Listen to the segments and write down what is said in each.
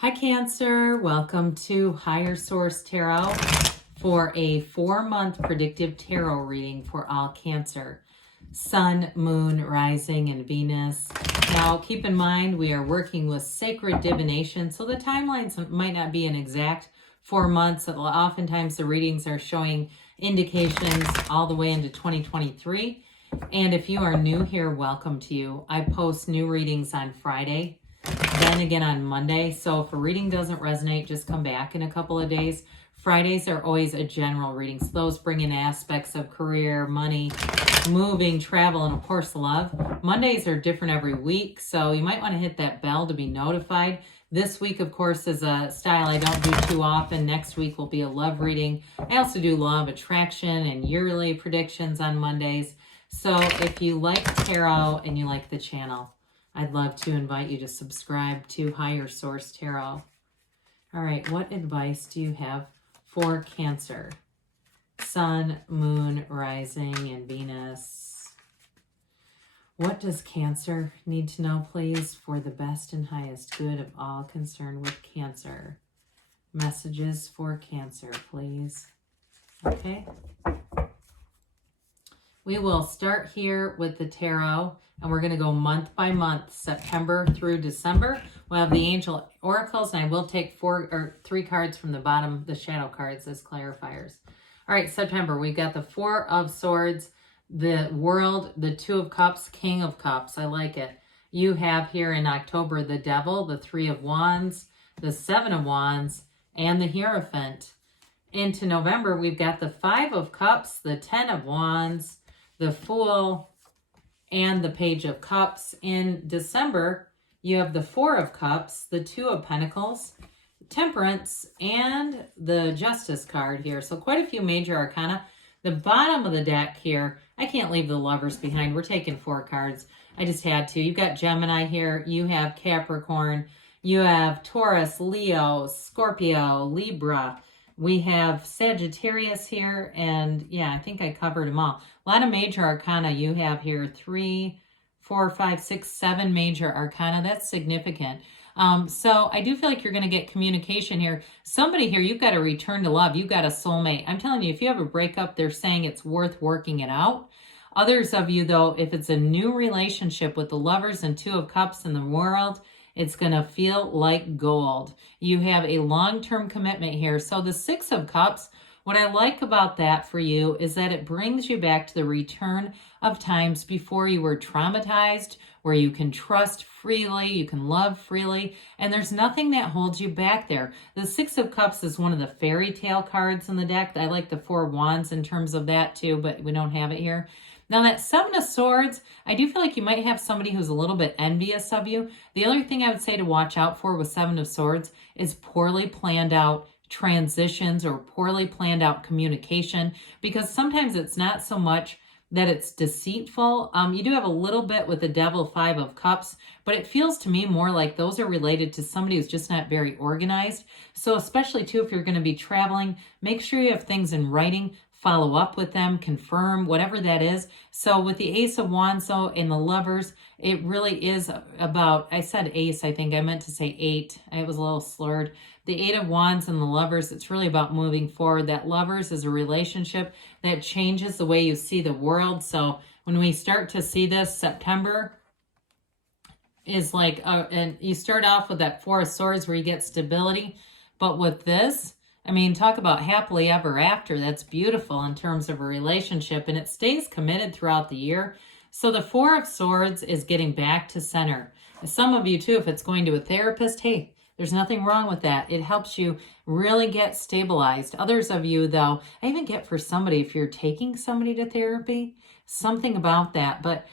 Hi Cancer, welcome to Higher Source Tarot for a 4-month predictive tarot reading for all Cancer. Sun, Moon, Rising, and Venus. Now keep in mind we are working with sacred divination, so the timelines might not be an exact 4 months. Oftentimes the readings are showing indications all the way into 2023. And if you are new here, welcome to you. I post new readings on Friday, then again on Monday. So if a reading doesn't resonate, just come back in a couple of days. Fridays are always a general reading. So those bring in aspects of career, money, moving, travel, and of course love. Mondays are different every week, so you might want to hit that bell to be notified. This week, of course, is a style I don't do too often. Next week will be a love reading. I also do law of attraction and yearly predictions on Mondays. So if you like tarot and you like the channel, I'd love to invite you to subscribe to Higher Source Tarot. All right, what advice do you have for Cancer? Sun, Moon, Rising, and Venus. What does Cancer need to know, please, for the best and highest good of all concerned with Cancer? Messages for Cancer, please. Okay. We will start here with the tarot, and we're going to go month by month, September through December. We'll have the angel oracles, and I will take 3 cards from the bottom, the shadow cards, as clarifiers. All right, September, we've got the 4 of Swords, the World, the 2 of Cups, King of Cups. I like it. You have here in October the Devil, the 3 of Wands, the 7 of Wands, and the Hierophant. Into November, we've got the 5 of Cups, the 10 of Wands, the Fool, and the Page of Cups. In December, you have the 4 of Cups, the 2 of Pentacles, Temperance, and the Justice card here. So quite a few major arcana. The bottom of the deck here, I can't leave the Lovers behind. We're taking 4 cards. I just had to. You've got Gemini here. You have Capricorn. You have Taurus, Leo, Scorpio, Libra. We have Sagittarius here, and yeah, I think I covered them all. A lot of major arcana you have here. 3, 4, 5, 6, 7 major arcana. That's significant. So I do feel like you're going to get communication here. Somebody here, you've got to return to love. You've got a soulmate. I'm telling you, if you have a breakup, they're saying it's worth working it out. Others of you, though, if it's a new relationship with the Lovers and 2 of Cups in the World, it's going to feel like gold. You have a long-term commitment here. So the 6 of Cups, what I like about that for you is that it brings you back to the return of times before you were traumatized, where you can trust freely, you can love freely, and there's nothing that holds you back there. The 6 of Cups is one of the fairy tale cards in the deck. I like the 4 of Wands in terms of that too, but we don't have it here. Now that 7 of Swords, I do feel like you might have somebody who's a little bit envious of you. The other thing I would say to watch out for with 7 of Swords is poorly planned out transitions or poorly planned out communication, because sometimes it's not so much that it's deceitful. You do have a little bit with the Devil, 5 of Cups, but it feels to me more like those are related to somebody who's just not very organized. So especially too, if you're going to be traveling, make sure you have things in writing. Follow up with them, confirm, whatever that is. So with the Ace of Wands, though, in the Lovers, it really is about, I said ace, I think I meant to say 8. It was a little slurred. The 8 of Wands and the Lovers, it's really about moving forward. That Lovers is a relationship that changes the way you see the world. So when we start to see this, September is like, and you start off with that 4 of Swords where you get stability. But with this, I mean, talk about happily ever after. That's beautiful in terms of a relationship, and it stays committed throughout the year. So the 4 of Swords is getting back to center. Some of you, too, if it's going to a therapist, hey, there's nothing wrong with that. It helps you really get stabilized. Others of you, though, I even get for somebody, if you're taking somebody to therapy, something about that. But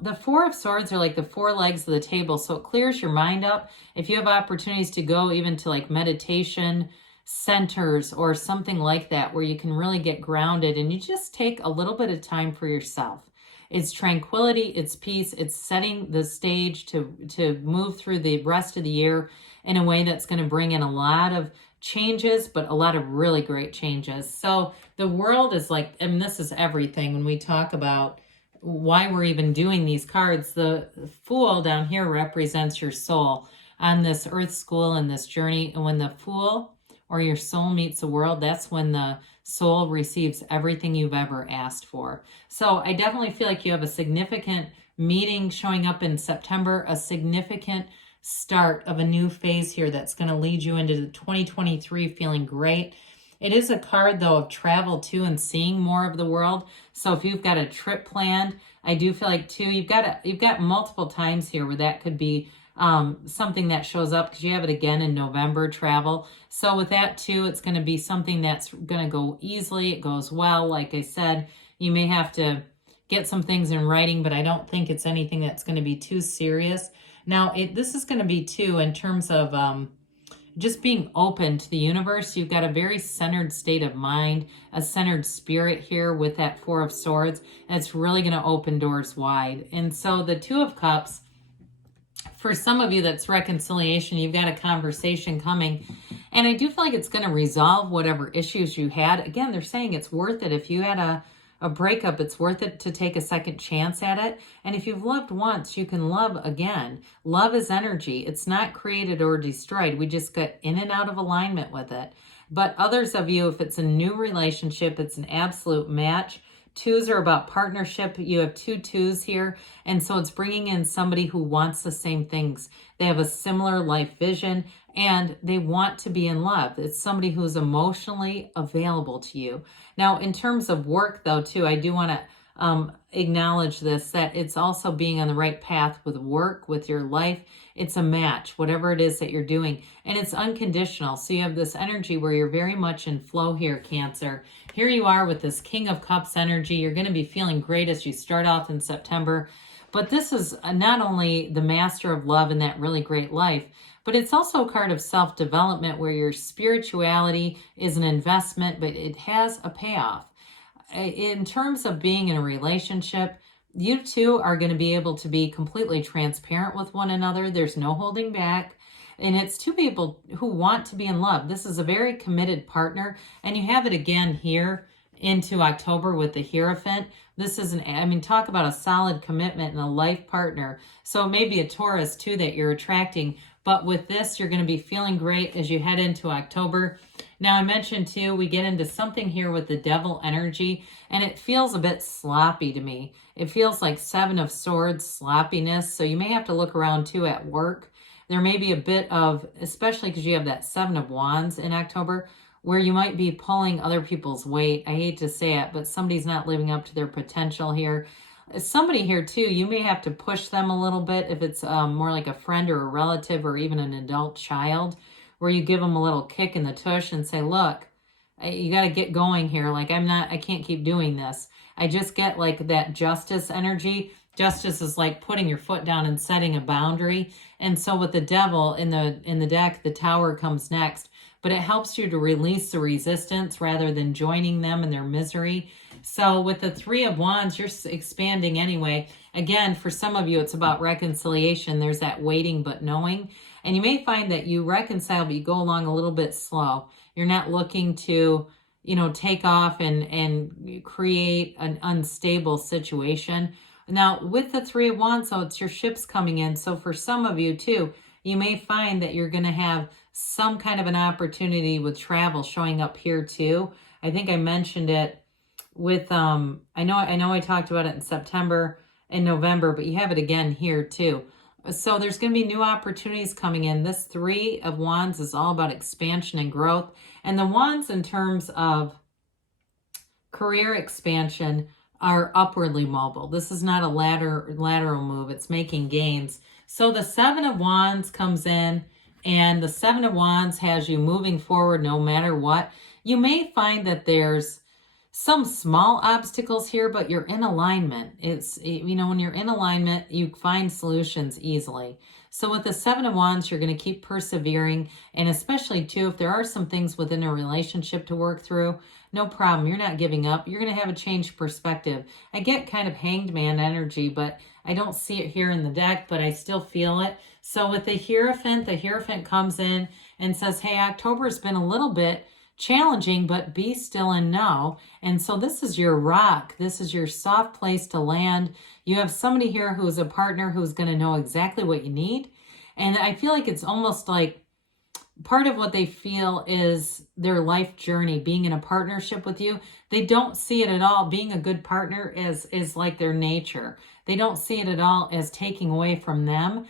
the 4 of Swords are like the 4 legs of the table, so it clears your mind up. If you have opportunities to go even to like meditation centers or something like that where you can really get grounded and you just take a little bit of time for yourself. It's tranquility, it's peace, it's setting the stage to move through the rest of the year in a way that's going to bring in a lot of changes, but a lot of really great changes. So the world is like, I mean, this is everything when we talk about why we're even doing these cards. The Fool down here represents your soul. on this earth school and this journey. And when the Fool or your soul meets the world, that's when the soul receives everything you've ever asked for. So I definitely feel like you have a significant meeting showing up in September, a significant start of a new phase here that's going to lead you into 2023 feeling great. It is a card, though, of travel too and seeing more of the world. So if you've got a trip planned, I do feel like too you've got multiple times here where that could be something that shows up, because you have it again in November, travel. So with that too, it's going to be something that's going to go easily. It goes well. Like I said, you may have to get some things in writing, but I don't think it's anything that's going to be too serious. Now, this is going to be too in terms of just being open to the universe. You've got a very centered state of mind, a centered spirit here with that Four of Swords, and it's really going to open doors wide. And so the Two of Cups, for some of you, that's reconciliation. You've got a conversation coming, and I do feel like it's going to resolve whatever issues you had. Again, they're saying it's worth it. If you had a breakup, it's worth it to take a second chance at it. And if you've loved once, you can love again. Love is energy. It's not created or destroyed. We just get in and out of alignment with it. But others of you, if it's a new relationship, it's an absolute match. Twos are about partnership. You have two twos here. And so it's bringing in somebody who wants the same things. They have a similar life vision and they want to be in love. It's somebody who's emotionally available to you. Now, in terms of work, though, too, I do want to acknowledge this, that it's also being on the right path with work, with your life. It's a match, whatever it is that you're doing, and it's unconditional. So you have this energy where you're very much in flow here, Cancer. Here you are with this King of Cups energy. You're going to be feeling great as you start off in September. But this is not only the master of love and that really great life, but it's also a card of self-development where your spirituality is an investment, but it has a payoff. In terms of being in a relationship, you two are going to be able to be completely transparent with one another. There's no holding back. And it's two people who want to be in love. This is a very committed partner. And you have it again here into October with the Hierophant. This is talk about a solid commitment and a life partner. So it may be a Taurus too that you're attracting. But with this, you're going to be feeling great as you head into October. Now, I mentioned too, we get into something here with the Devil energy, and it feels a bit sloppy to me. It feels like Seven of Swords sloppiness. So you may have to look around too at work. There may be a bit of, especially because you have that Seven of Wands in October, where you might be pulling other people's weight. I hate to say it, but somebody's not living up to their potential here. Somebody here too, you may have to push them a little bit if it's more like a friend or a relative or even an adult child, where you give them a little kick in the tush and say, look, you got to get going here. Like, I can't keep doing this. I just get like that Justice energy. Justice is like putting your foot down and setting a boundary. And so with the Devil in the deck, the Tower comes next, but it helps you to release the resistance rather than joining them in their misery. So with the Three of Wands, you're expanding anyway. Again, for some of you, it's about reconciliation. There's that waiting but knowing. And you may find that you reconcile, but you go along a little bit slow. You're not looking to, take off and create an unstable situation. Now, with the Three of Wands, so it's your ships coming in. So for some of you too, you may find that you're going to have some kind of an opportunity with travel showing up here too. I think I mentioned it with, I know I talked about it in September and November, but you have it again here too. So there's going to be new opportunities coming in. This Three of Wands is all about expansion and growth. And the Wands in terms of career expansion are upwardly mobile. This is not a lateral move. It's making gains. So the Seven of Wands comes in, and the Seven of Wands has you moving forward no matter what. You may find that there's some small obstacles here, but you're in alignment. It's, when you're in alignment, you find solutions easily. So with the Seven of Wands, you're going to keep persevering. And especially too, if there are some things within a relationship to work through, no problem. You're not giving up. You're going to have a changed perspective. I get kind of Hanged Man energy, but I don't see it here in the deck, but I still feel it. So with the Hierophant comes in and says, hey, October's been a little bit challenging, but be still and know. And so this is your rock. This is your soft place to land. You have somebody here who's a partner who's going to know exactly what you need. And I feel like it's almost like part of what they feel is their life journey, being in a partnership with you. They don't see it at all. Being a good partner is like their nature. They don't see it at all as taking away from them,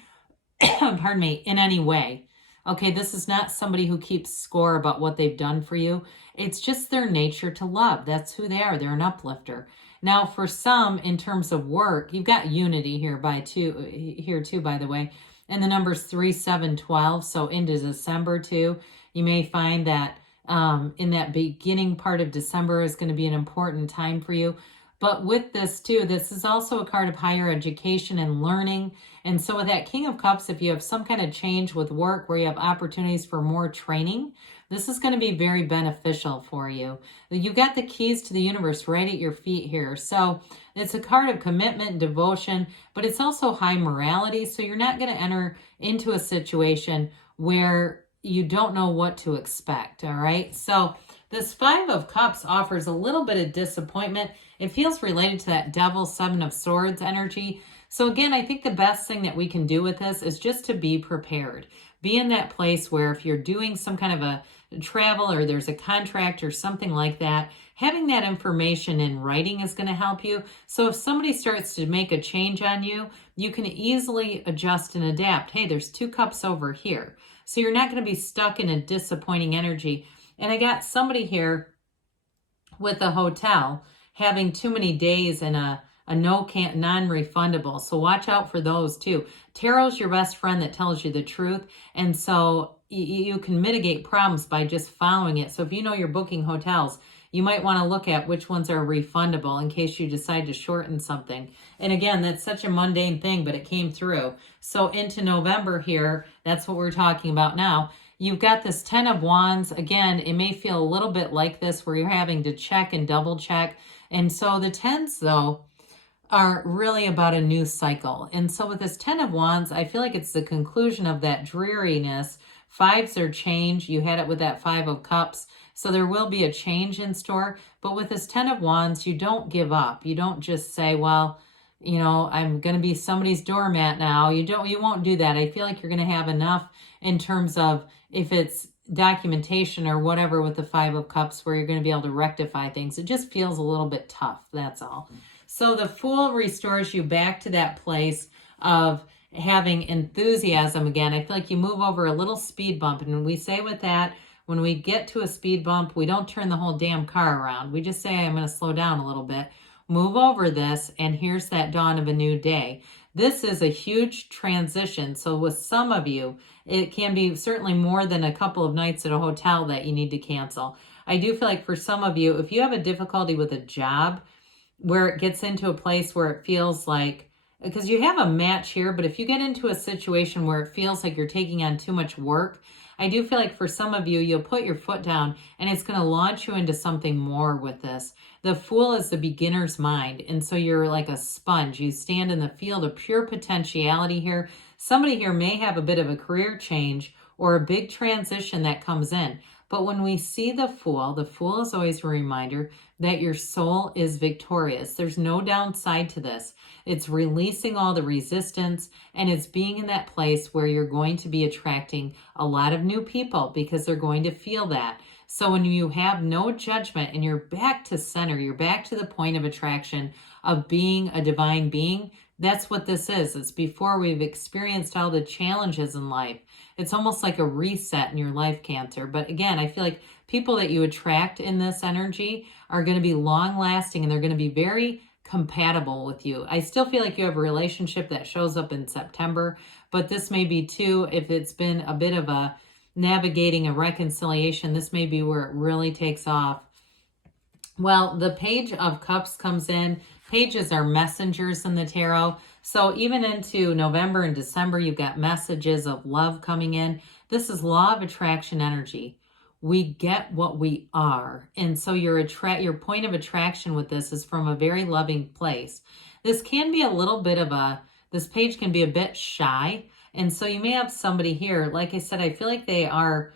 pardon me, in any way. Okay, this is not somebody who keeps score about what they've done for you. It's just their nature to love. That's who they are. They're an uplifter. Now, for some, in terms of work, you've got unity here too, by the way. And the number's 3, 7, 12. So into December too, you may find that in that beginning part of December is going to be an important time for you. But with this too, this is also a card of higher education and learning. And so with that King of Cups, if you have some kind of change with work where you have opportunities for more training, this is going to be very beneficial for you. You got the keys to the universe right at your feet here. So it's a card of commitment and devotion, but it's also high morality. So you're not going to enter into a situation where you don't know what to expect. All right. So this 5 of Cups offers a little bit of disappointment. It feels related to that Devil, 7 of Swords energy. So again, I think the best thing that we can do with this is just to be prepared. Be in that place where if you're doing some kind of a travel or there's a contract or something like that, having that information in writing is going to help you. So if somebody starts to make a change on you, you can easily adjust and adapt. Hey, there's 2 cups over here. So you're not going to be stuck in a disappointing energy. And I got somebody here with a hotel having too many days and a non-refundable. So watch out for those too. Tarot's your best friend that tells you the truth. And so you can mitigate problems by just following it. So if you know you're booking hotels, you might want to look at which ones are refundable in case you decide to shorten something. And again, that's such a mundane thing, but it came through. So into November here, that's what we're talking about now. You've got this 10 of Wands. Again, it may feel a little bit like this where you're having to check and double check. And so the 10s, though, are really about a new cycle. And so with this 10 of Wands, I feel like it's the conclusion of that dreariness. 5s are change. You had it with that 5 of Cups. So there will be a change in store. But with this 10 of Wands, you don't give up. You don't just say, well, you know, I'm going to be somebody's doormat now. You won't do that. I feel like you're going to have enough in terms of if it's documentation or whatever with the 5 of Cups where you're going to be able to rectify things. It just feels a little bit tough. That's all. So the Fool restores you back to that place of having enthusiasm again. I feel like you move over a little speed bump. And we say with that, when we get to a speed bump, we don't turn the whole damn car around. We just say, I'm going to slow down a little bit, move over this, and here's that dawn of a new day. This is a huge transition. So with some of you, it can be certainly more than a couple of nights at a hotel that you need to cancel. I do feel like for some of you, if you have a difficulty with a job where it gets into a place where it feels like, because you have a match here, but if you get into a situation where it feels like you're taking on too much work, I do feel like for some of you, you'll put your foot down and it's going to launch you into something more with this. The Fool is the beginner's mind. And so you're like a sponge. You stand in the field of pure potentiality here. Somebody here may have a bit of a career change or a big transition that comes in. But when we see the Fool is always a reminder that your soul is victorious. There's no downside to this. It's releasing all the resistance, and it's being in that place where you're going to be attracting a lot of new people because they're going to feel that. So when you have no judgment and you're back to center, you're back to the point of attraction of being a divine being, that's what this is. It's before we've experienced all the challenges in life. It's almost like a reset in your life, Cancer. But again, I feel like people that you attract in this energy are going to be long lasting and they're going to be very compatible with you. I still feel like you have a relationship that shows up in September, but this may be too, if it's been a bit of a navigating a reconciliation, this may be where it really takes off. Well, the Page of Cups comes in. Pages are messengers in the tarot. So even into November and December, you've got messages of love coming in. This is law of attraction energy. We get what we are. And so your point of attraction with this is from a very loving place. This can be a little bit of this page can be a bit shy. And so you may have somebody here, like I said, I feel like they are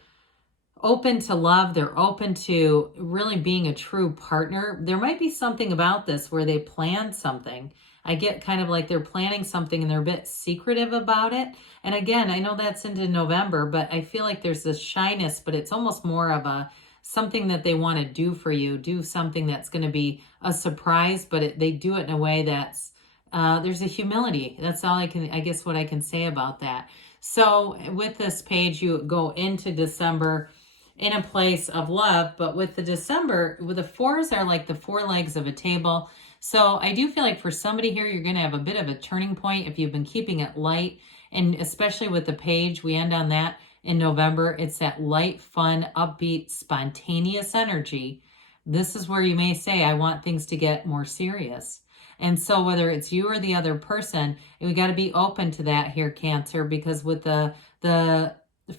open to love. They're open to really being a true partner. There might be something about this where they plan something I get kind of like they're planning something and they're a bit secretive about it. And again, I know that's into November, but I feel like there's this shyness, but it's almost more of a something that they want to do for you, do something that's going to be a surprise, but they do it in a way that's there's a humility. That's all I guess what I can say about that. So with this page, you go into December in a place of love, but with the December, with the fours are like the four legs of a table. So I do feel like for somebody here, you're going to have a bit of a turning point if you've been keeping it light. And especially with the page, we end on that in November. It's that light, fun, upbeat, spontaneous energy. This is where you may say, I want things to get more serious. And so whether it's you or the other person, we got to be open to that here, Cancer, because with the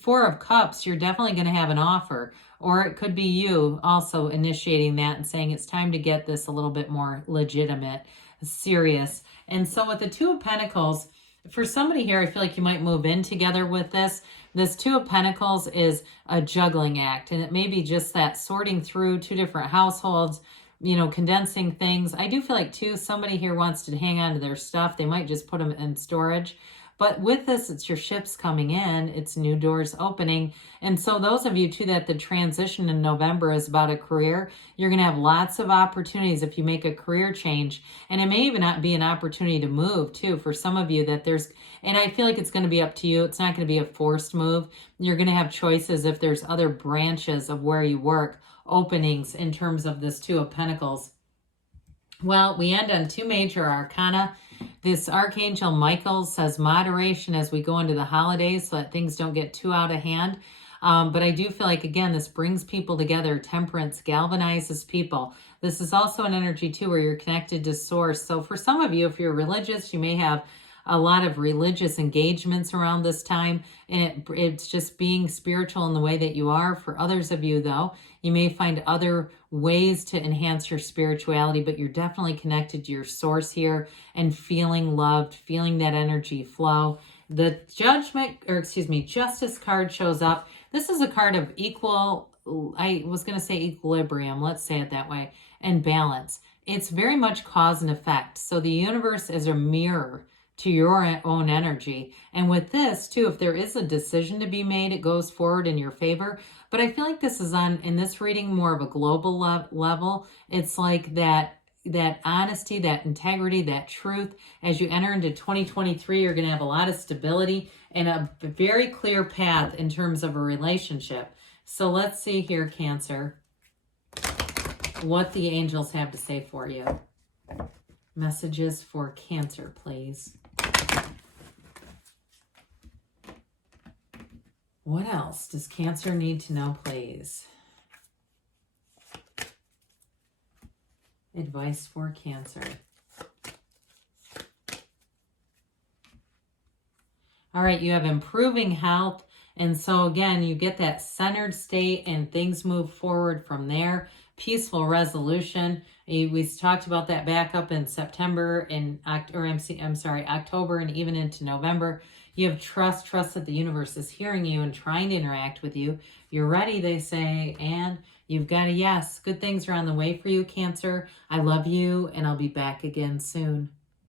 Four of Cups, you're definitely going to have an offer. Or it could be you also initiating that and saying it's time to get this a little bit more legitimate, serious. And so with the Two of Pentacles, for somebody here, I feel like you might move in together with this. This Two of Pentacles is a juggling act, and it may be just that sorting through two different households, you know, condensing things. I do feel like, too, somebody here wants to hang on to their stuff. They might just put them in storage. But with this, it's your ships coming in. It's new doors opening. And so those of you, too, that the transition in November is about a career, you're going to have lots of opportunities if you make a career change. And it may even not be an opportunity to move, too, for some of you that there's, and I feel like it's going to be up to you. It's not going to be a forced move. You're going to have choices if there's other branches of where you work, openings in terms of this Two of Pentacles. Well, we end on two major arcana. This Archangel Michael says moderation as we go into the holidays so that things don't get too out of hand. But I do feel like, again, this brings people together. Temperance galvanizes people. This is also an energy, too, where you're connected to source. So for some of you, if you're religious, you may have a lot of religious engagements around this time, and it's just being spiritual in the way that you are. For others of you, though, you may find other ways to enhance your spirituality, but you're definitely connected to your source here and feeling loved, feeling that energy flow. The Justice card shows up. This is a card of equilibrium, let's say it that way, and balance. It's very much cause and effect. So the universe is a mirror to your own energy. And with this, too, if there is a decision to be made, it goes forward in your favor. But I feel like this is in this reading, more of a global level. It's like that honesty, that integrity, that truth. As you enter into 2023, you're going to have a lot of stability and a very clear path in terms of a relationship. So let's see here, Cancer, what the angels have to say for you. Messages for Cancer, please. What else does Cancer need to know, please? Advice for Cancer. All right, you have improving health. And so again, you get that centered state and things move forward from there. Peaceful resolution. We talked about that back up in September October and even into November. You have trust that the universe is hearing you and trying to interact with you. You're ready, they say, and you've got a yes. Good things are on the way for you, Cancer. I love you, and I'll be back again soon.